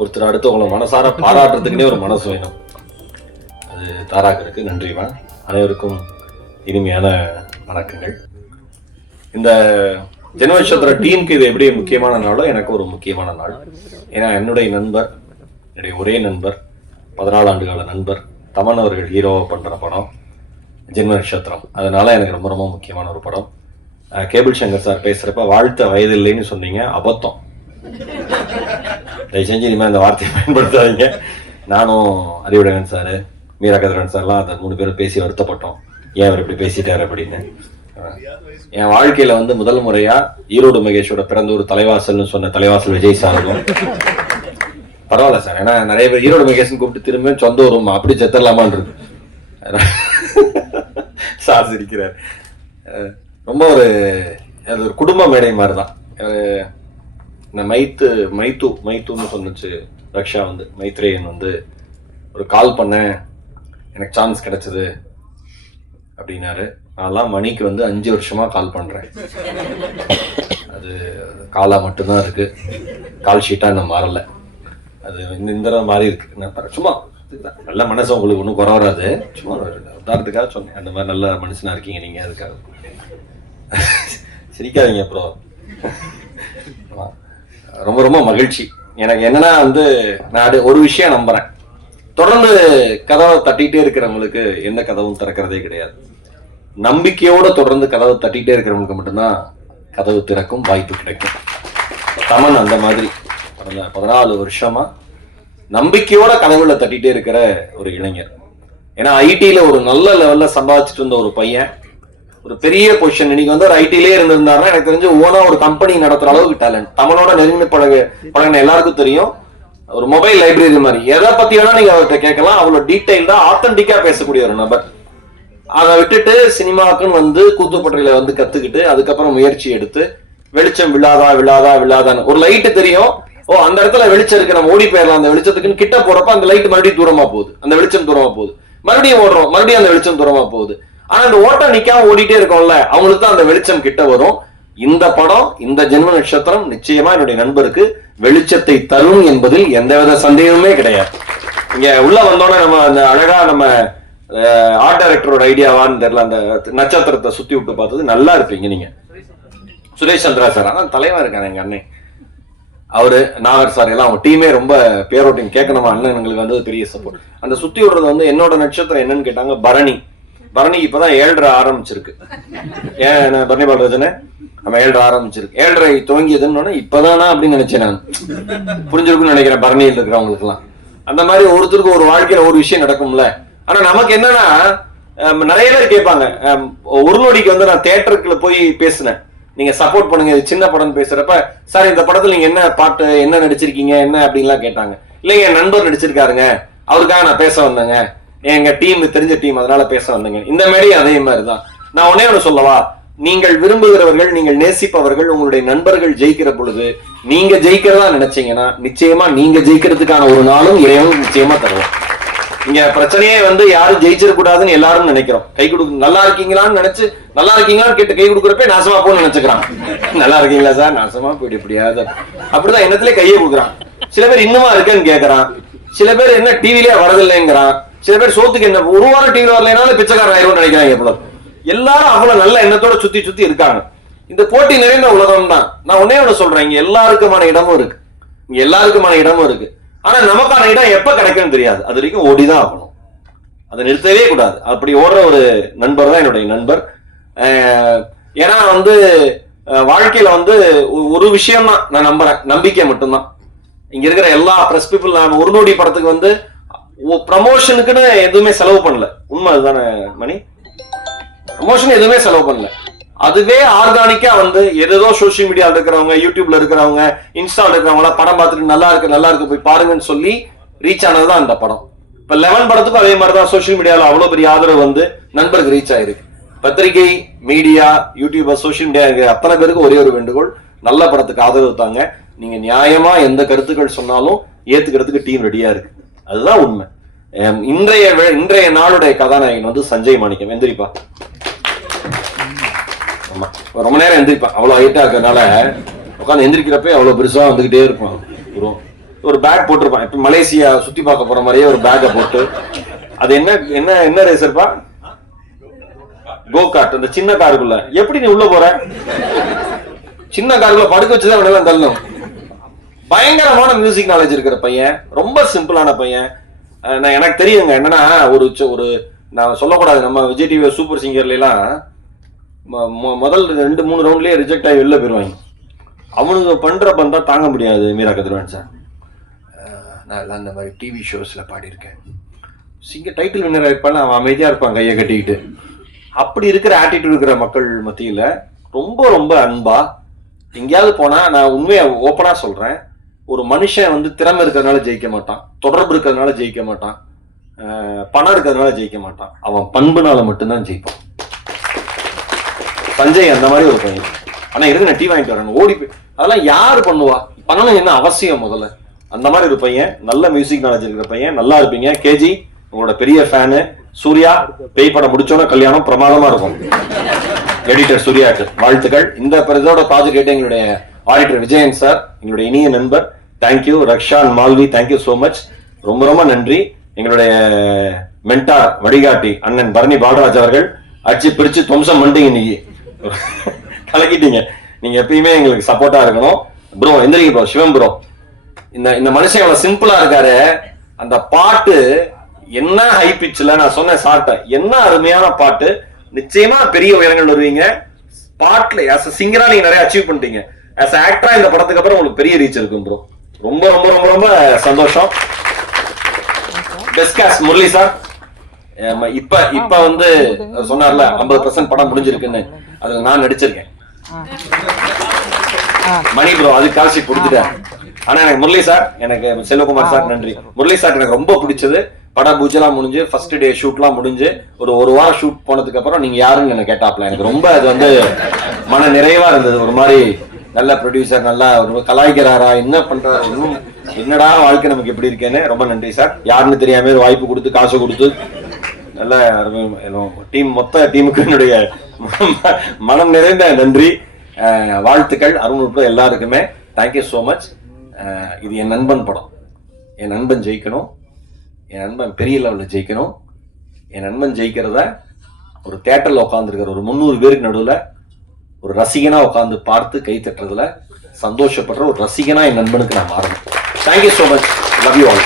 ஒருத்தர் அடுத்தவங்களை மனசார பாராட்டுறதுக்குன்னே ஒரு மனசு வேணும். அது தாராக்களுக்கு நன்றிமா. அனைவருக்கும் இனிமையான வணக்கங்கள். இந்த ஜென்மநட்சத்திர டீமுக்கு இது எப்படி முக்கியமான நாளோ எனக்கு ஒரு முக்கியமான நாள். ஏன்னா என்னுடைய நண்பர், என்னுடைய ஒரே நண்பர், 14 ஆண்டுகால நண்பர் தமன் அவர்கள் ஹீரோவை பண்ணுற படம் ஜென்மநட்சத்திரம். அதனால எனக்கு ரொம்ப ரொம்ப முக்கியமான ஒரு படம். கேபிள் சங்கர் சார் பேசுகிறப்ப வாழ்த்த வயதில்லைன்னு சொன்னீங்க, அபத்தம். தயவு செஞ்சு இனிமேல் இந்த வார்த்தையை பயன்படுத்தாதீங்க. நானும் அறிவுடையன் சார், மீரா கதிரவன் சார்லாம் அந்த 3 பேரும் பேசி வருத்தப்பட்டோம், ஏன் அவர் இப்படி பேசிட்டார் அப்படின்னு. என் வாழ்க்கையில வந்து முதல் முறையா ஈரோடு மகேஷோட பிறந்த ஒரு தலைவாசல்னு சொன்ன தலைவாசல் விஜய் சாருக்கும் பரவாயில்ல சார். ஏன்னா நிறைய பேர் ஈரோடு மகேஷன் கூப்பிட்டு திரும்ப சொந்த ஊரும் அப்படி செத்தரலாமான் இருக்கு. சார் சிரிக்கிறார். ரொம்ப ஒரு குடும்ப மேடை மாதிரிதான். இந்த மைத்துன்னு சொன்னிச்சு ரக்ஷா வந்து, மைத்ரேயன் வந்து ஒரு கால் பண்ண எனக்கு சான்ஸ் கிடைச்சது அப்படின்னாரு. நான்லாம் மணிக்கு வந்து 5 வருஷமா கால் பண்றேன். அது காலா மட்டும்தான் இருக்கு, கால் ஷீட்டா இன்னும் மாறல. அது இந்த மாறி இருக்கு. நான் சும்மா நல்ல மனசு, உங்களுக்கு ஒன்றும் குறை வராது, சும்மா உதாரணத்துக்காக சொன்னேன். அந்த மாதிரி நல்ல மனுஷனா இருக்கீங்க நீங்க, அதுக்காக சிரிக்காதீங்க. அப்புறம் ரொம்ப ரொம்ப மகிழ்ச்சி எனக்கு. என்னன்னா வந்து நான் ஒரு விஷயம் நம்புறேன், தொடர்ந்து கதவை தட்டிகிட்டே இருக்கிறவங்களுக்கு எந்த கதவும் திறக்கிறதே கிடையாது. நம்பிக்கையோட தொடர்ந்து கதவை தட்டிகிட்டே இருக்கிறவங்களுக்கு மட்டும்தான் கதவு திறக்கும் வாய்ப்பு கிடைக்கும். தமன் அந்த மாதிரி 14 வருஷமா நம்பிக்கையோட கதவுல தட்டிகிட்டே இருக்கிற ஒரு இளைஞர். ஏன்னா ஐடியில ஒரு நல்ல லெவல்ல சம்பாதிச்சுட்டு இருந்த ஒரு பையன் ஒரு பெரிய பொசிஷன் இன்னைக்கு வந்து ஒரு ஐடியிலே இருந்திருந்தாருன்னா எனக்கு தெரிஞ்சு ஓனா ஒரு கம்பெனி நடத்துற அளவுக்கு டேலண்ட். தமனோட நெருங்கி பழகின எல்லாருக்கும் தெரியும். ஒரு மொபைல் லைப்ரரி மாதிரி எதை பத்தி வேணா நீங்க அவர்கிட்ட கேட்கலாம். அவ்வளவு டீடைல்டா ஆத்தென்டிக்கா பேசக்கூடிய ஒரு நபர். அதை விட்டுட்டு சினிமாக்குன்னு வந்து கூத்துப்பட்டையில வந்து கத்துக்கிட்டு அதுக்கப்புறம் முயற்சி எடுத்து வெளிச்சம் விழாதான்னு ஒரு லைட்டு தெரியும். ஓ அந்த இடத்துல வெளிச்சம் இருக்கு, நம்ம ஓடி போயிடலாம். அந்த வெளிச்சத்துக்குன்னு கிட்ட போறப்ப அந்த லைட் மறுபடியும் தூரமா போகுது, அந்த வெளிச்சம் தூரமா போகுது. மறுபடியும் ஓடுறோம், மறுபடியும் அந்த வெளிச்சம் தூரமா போகுது. ஆனா அந்த ஓட்டம் நிக்காம ஓடிட்டே இருக்கோம்ல, அவங்களுக்கு தான் அந்த வெளிச்சம் கிட்ட வரும். இந்த படம், இந்த ஜென்ம நட்சத்திரம் நிச்சயமா என்னுடைய நண்பருக்கு வெளிச்சத்தை தரும் என்பதில் எந்தவித சந்தேகமே கிடையாது. இங்க உள்ள வந்தோடனே நம்ம அந்த அழகா நம்ம ஆர்ட் டைரக்டரோட ஐடியாவான்னு தெரியல, அந்த நட்சத்திரத்தை சுத்தி விட்டு பார்த்தது நல்லா இருப்பீங்க நீங்க. சுரேஷ் சந்திரா சார் ஆனா தலைவா இருக்காங்க எங்க அண்ணன், அவரு நாகர் சார் எல்லாம் அவங்க டீமே ரொம்ப பேரோட்டிங் கேட்கணுமா அண்ணனுங்களுக்கு வந்து பெரிய சப்போர்ட். அந்த சுத்தி விடுறது வந்து என்னோட நட்சத்திரம் என்னன்னு கேட்டாங்க, பரணி. பரணி இப்பதான் 7:30 ஆரம்பிச்சிருக்கு. ஏன் பரணி பாலராஜனே நம்ம 7:30 ஆரம்பிச்சிருக்கு, 7:30 துவங்கியதுன்னு இப்பதானா அப்படின்னு நினைச்சேன் நான். புரிஞ்சிருக்குன்னு நினைக்கிறேன் பரணியில் இருக்கிறவங்களுக்கு எல்லாம். அந்த மாதிரி ஒருத்தருக்கு ஒரு வாழ்க்கையில ஒரு விஷயம் நடக்கும்ல. ஆனா நமக்கு என்னன்னா நிறைய பேர் கேட்பாங்க, ஒரு நொடிக்கு வந்து நான் தியேட்டருக்குள்ள போய் பேசினேன், நீங்க சப்போர்ட் பண்ணுங்க சின்ன படம் பேசுறப்ப, சார் இந்த படத்துல நீங்க என்ன பாட்டு என்ன நடிச்சிருக்கீங்க என்ன அப்படின்லாம் கேட்டாங்க. இல்லைங்க என் நண்பர் நடிச்சிருக்காருங்க, அவருக்காக நான் பேச வந்தேங்க, எங்க டீம் தெரிஞ்ச டீம் அதனால பேச வந்தேங்க. இந்த மாதிரி அதே மாதிரிதான். நான் ஒன்னே ஒண்ணு சொல்லவா, நீங்கள் விரும்புகிறவர்கள், நீங்கள் நேசிப்பவர்கள், உங்களுடைய நண்பர்கள் ஜெயிக்கிற பொழுது நீங்க ஜெயிக்கிறதா நினைச்சீங்கன்னா நிச்சயமா நீங்க ஜெயிக்கிறதுக்கான ஒரு நாளும் இறைவன் நிச்சயமா தருவோம். இங்க பிரச்சனையே வந்து யாரும் ஜெயிச்சிடக்கூடாதுன்னு எல்லாரும் நினைக்கிறோம். கை கொடுக்க நல்லா இருக்கீங்களான்னு நினைச்சு நல்லா இருக்கீங்களான்னு கேட்டு கை கொடுக்குறப்ப நாசமா போன்னு நினைச்சுக்கிறான். நல்லா இருக்கீங்களா சார், நாசமா போயிட்டு எப்படியாவது அப்படிதான் எண்ணத்திலே கையை கொடுக்குறான். சில பேர் இன்னுமா இருக்கேன்னு கேட்கறான், சில பேர் என்ன டிவிலே வரதில்லைங்கிறான், சில பேர் சோத்துக்கு என்ன ஒரு வாரம் டிவில வரலைனாலும் பிச்சைக்காரன் ஆயிரும் நினைக்கிறாங்க. எவ்வளவு எல்லாரும் அவ்வளவு நல்ல எண்ணத்தோட சுத்தி இருக்காங்க. இந்த போட்டி நிறைந்த உலகம் தான். நான் ஒன்னே ஒண்ணு சொல்றேன், இங்க எல்லாருக்குமான இடமும் இருக்கு, இங்க எல்லாருக்குமான இடமும் இருக்கு. ஆனா நமக்கான இடம் எப்ப கிடைக்கும்னு தெரியாது, அது வரைக்கும் ஓடிதான் ஆகணும், அதை நிறுத்தவே கூடாது. அப்படி ஓடுற ஒரு நண்பர் தான் என்னுடைய நண்பர். ஏன்னா வந்து வாழ்க்கையில வந்து ஒரு விஷயம் தான் நான் நம்புறேன், நம்பிக்கை மட்டும்தான். இங்க இருக்கிற எல்லா பிரஸ் பீப்புள், நான் ஒரு நோடி படத்துக்கு வந்து ப்ரமோஷனுக்குன்னு எதுவுமே செலவு பண்ணல. உண்மை அதுதானே மணி, ப்ரமோஷன் எதுவுமே செலவு பண்ணல. அதுவே ஆர்கானிக்கா வந்து ஏதோ சோசியல் மீடியால இருக்கிறவங்க, யூடியூப்ல இருக்கிறவங்க, இன்ஸ்டால இருக்கிறவங்க படம் பார்த்துட்டு நல்லா இருக்கு போய் பாருங்கன்னு சொல்லி ரீச் ஆனதுதான் அந்த படம். இப்ப 11 படத்துக்கும் அதே மாதிரிதான் சோசியல் மீடியால அவ்வளவு பெரிய ஆதரவு வந்து நண்பருக்கு ரீச் ஆயிருக்கு. பத்திரிகை, மீடியா, யூடியூபர், சோசியல் மீடியா இருக்கிற அத்தனை பேருக்கு ஒரே ஒரு வேண்டுகோள், நல்ல படத்துக்கு ஆதரவு தாங்க. நீங்க நியாயமா எந்த கருத்துக்கள் சொன்னாலும் ஏத்துக்கிறதுக்கு டீம் ரெடியா இருக்கு, அதுதான் உண்மை. இன்றைய நாளுடைய கதாநாயகன் வந்து சஞ்சய் மாணிக்கம். எந்திரிப்பா, ரொம்ப நேரம் எந்திரிப்பான், அவ்வளவு ஹைட்டா இருக்கிறதுனால உட்காந்து எந்திரிக்கிறப்ப அவ்வளவு பெருசா வந்துகிட்டே இருப்பான். ஒரு பேக் போட்டிருப்பான். இப்ப மலேசியா சுத்தி பார்க்க போற மாதிரியே ஒரு பேக்கை போட்டு, அது என்ன என்ன என்ன ரேசர்ப்பா? கோ கார்ட். அந்த சின்ன காருக்குள்ள எப்படி நீ உள்ள போற? சின்ன காருக்குள்ள படுக்க வச்சுதான் விடலாம் தள்ளணும். பயங்கரமான மியூசிக் நாலேஜ் இருக்கிற பையன், ரொம்ப சிம்பிளான பையன். நான் எனக்கு தெரியுங்க என்னன்னா, ஒரு நான் சொல்லக்கூடாது, நம்ம விஜய் டிவி சூப்பர் சிங்கர்ல எல்லாம் முதல் 2-3 ரவுண்ட்லயே ரிஜெக்ட் ஆகி வெளில போயிருவாங்க. அவனுக்கு பண்ற பந்தா தாங்க முடியாது. மீரா கதிரவன் சார், நான் எல்லாம் இந்த மாதிரி டிவி ஷோஸ்ல பாடியிருக்கேன். சிங்கர் டைட்டில் வின்னர் இருப்பான், அவன் அமைதியா இருப்பான் கையை கட்டிக்கிட்டு. அப்படி இருக்கிற ஆட்டிடியூட் இருக்கிற மக்கள் மத்தியில ரொம்ப ரொம்ப அன்பா எங்கேயாவது போனா, நான் உண்மையா ஓப்பனா சொல்றேன், ஒரு மனுஷன் வந்து திறமை இருக்கிறதுனால ஜெயிக்க மாட்டான், தொடர்பு இருக்கிறதுனால ஜெயிக்க மாட்டான், பணம் இருக்கிறதுனால ஜெயிக்க மாட்டான், அவன் பண்புனால மட்டும்தான் ஜெயிப்பான். சஞ்சய் அந்த மாதிரி ஒரு பையன். ஆனா இருக்கு நான் டீ வாங்கிட்டு வரேன், ஓடி போய் அதெல்லாம் யாரு பண்ணுவா? பண்ணணும் என்ன அவசியம் முதல்ல? அந்த மாதிரி ஒரு பையன், நல்ல மியூசிக் நாலேஜ் இருக்கிற பையன். நல்லா இருப்பீங்க. கேஜி உங்களோட பெரிய ஃபேனு. சூர்யா பேய் படம் முடிச்சோன்னா கல்யாணம் பிரமாதமா இருக்கும். எடிட்டர் சூர்யாக்கு வாழ்த்துக்கள். இந்த இதோட ப்ராஜெக்ட் கேட்டு எங்களுடைய ஆடிட்டர் விஜயன் சார், எங்களுடைய இனிய நண்பர், thank you. Rakshan Malvi, thank you so much, ரொம்ப ரொம்ப நன்றி. எங்களுடைய மென்டார் வழிகாட்டி அண்ணன் பரணி பாலராஜ் அவர்கள், அடிச்சு பிரிச்சு துவம்சம் பண்ணிட்டீங்க இன்னைக்கு, கலக்கிட்டீங்க. நீங்க எப்பயுமே எங்களுக்கு சப்போர்ட்டா இருக்கணும் ப்ரோ. எந்திரிங்க ப்ரோ. சிவம் ப்ரோ, இந்த மனுஷன் எவ்வளவு சிம்பிளா இருக்காரு. அந்த பாட்டு என்ன ஹை பிட்ச்ல, நான் சொன்னேன் சார்ட்ட, என்ன அருமையான பாட்டு. நிச்சயமா பெரிய உயரங்கள் வருவீங்க பாட்டுல. ஆஸ் அ சிங்கரா நீங்க நிறைய அச்சீவ் பண்ணிட்டீங்க. ஆஸ் அ ஆக்டரா இந்த படத்துக்கு அப்புறம் உங்களுக்கு பெரிய ரீச் இருக்கும் ப்ரோ. ரொம்ப ரொம்ப ரொம்ப ரொம்ப சந்தோஷம். Best cost Murali sir. இப்ப வந்து சொன்னார்ல 50% படம் முடிஞ்சிருக்குன்னு, அதுல நான் நடிச்சிருக்கேன். மணி ப்ரோ அது கால்ஷீட் கொடுத்துட்டேன். ஆனா எனக்கு முரளி சார், எனக்கு செல்வகுமார் சார் நன்றி. முரளி சார் எனக்கு ரொம்ப பிடிச்சது. பட பூஜைலாம் முடிஞ்சு, ஃபர்ஸ்ட் டே ஷூட்லாம் முடிஞ்சு, ஒரு வாரம் ஷூட் போனதுக்கு அப்புறம் நீங்க யாருன்னு எனக்கு கேட்டாப்ல. எனக்கு ரொம்ப அது வந்து மன நிறைவா இருந்தது. ஒரு மாதிரி நல்ல ப்ரொடியூசர், நல்லா ஒரு கலாய்க்கிறாரா, என்ன பண்றாரு, இன்னும் என்னடா வாழ்க்கை நமக்கு எப்படி இருக்கேன்னு. ரொம்ப நன்றி சார். யாருன்னு தெரியாம ஒரு வாய்ப்பு கொடுத்து காசு கொடுத்து நல்ல டீம், மொத்த டீமுக்கு என்னுடைய மனம் நிறைந்த நன்றி, வாழ்த்துக்கள். அருண் உட்பட எல்லாருக்குமே தேங்க்யூ ஸோ மச். இது என் நண்பன் படம். என் நண்பன் ஜெயிக்கணும், என் நண்பன் பெரிய லெவலில் ஜெயிக்கணும். என் நண்பன் ஜெயிக்கிறத ஒரு தியேட்டரில் உட்காந்துருக்கிற ஒரு 300 பேருக்கு நடுவில் ஒரு ரசிகனா உட்காந்து பார்த்து கை தட்டுறதுல சந்தோஷப்படுற ஒரு ரசிகனா என் நண்பனுக்கு நான் மாறணும். Thank you so much. Love you all.